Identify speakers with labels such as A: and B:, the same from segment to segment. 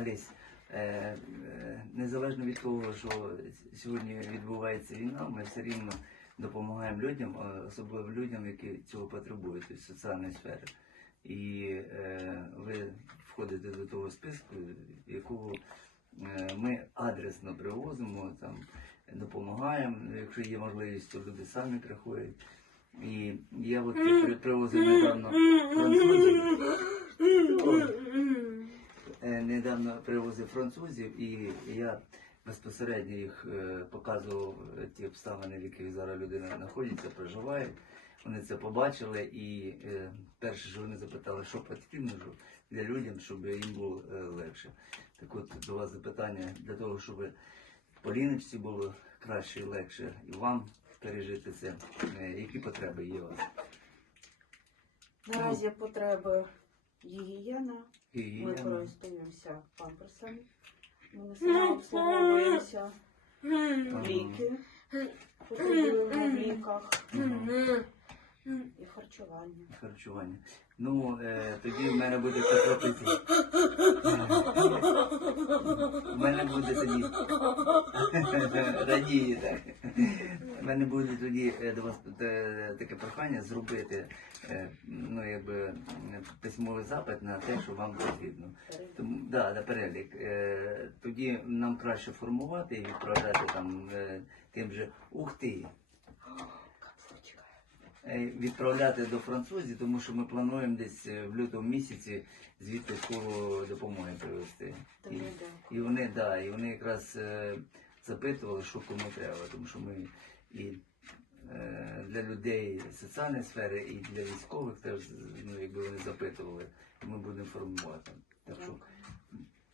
A: Олесь, е, е, незалежно від того, що сьогодні відбувається війна, ми все рівно допомагаємо людям, особливо людям, які цього потребують, тобто соціальної сфери. І е, ви входите до того списку, якого е, ми адресно привозимо, там, допомагаємо. Якщо є можливість, то люди самі приходять. І я от при- привозив недавно французів. Е, недавно привозив французів, і я безпосередньо їх е, показував е, ті обставини, в яких зараз людина знаходиться, проживає. Вони це побачили, і е, перше, що вони запитали, що потрібно для людям, щоб їм було легше. Так от до вас запитання для того, щоб Поліночці було краще і легше, і вам пережити це. Які потреби є у вас?
B: Наразі потреби гігієна. Ми користуємося памперсами. Ми не самообслуговуємося.
A: Ага.
B: Ліки. Потребуємо в ліках. І харчування.
A: Харчування. Ну, е, тоді в мене буде пропозиція. У мене буде тоді. Радіє, так. У мене буде тоді е, до вас таке прохання зробити е, ну, якби, е, письмовий запит на те, що вам потрібно. Тому, да, на перелік. Тоді нам краще формувати і відправляти там тим же ух ти. Відправляти до французів, тому що ми плануємо десь в лютому місяці звідти школу допомоги привезти. І, і вони, да, і вони якраз запитували, що кому треба, тому що ми і е, для людей соціальної сфери, і для військових теж ну, якби вони запитували, ми будемо формувати. Так що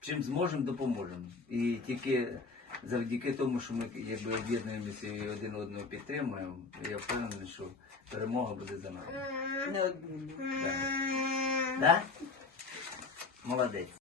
A: чим зможемо, допоможемо. І тільки завдяки тому, що ми якби об'єднуємося і один одного підтримуємо, я впевнений, що перемога буде за нами.
B: Неодмінно.
A: Так? Да? Молодець.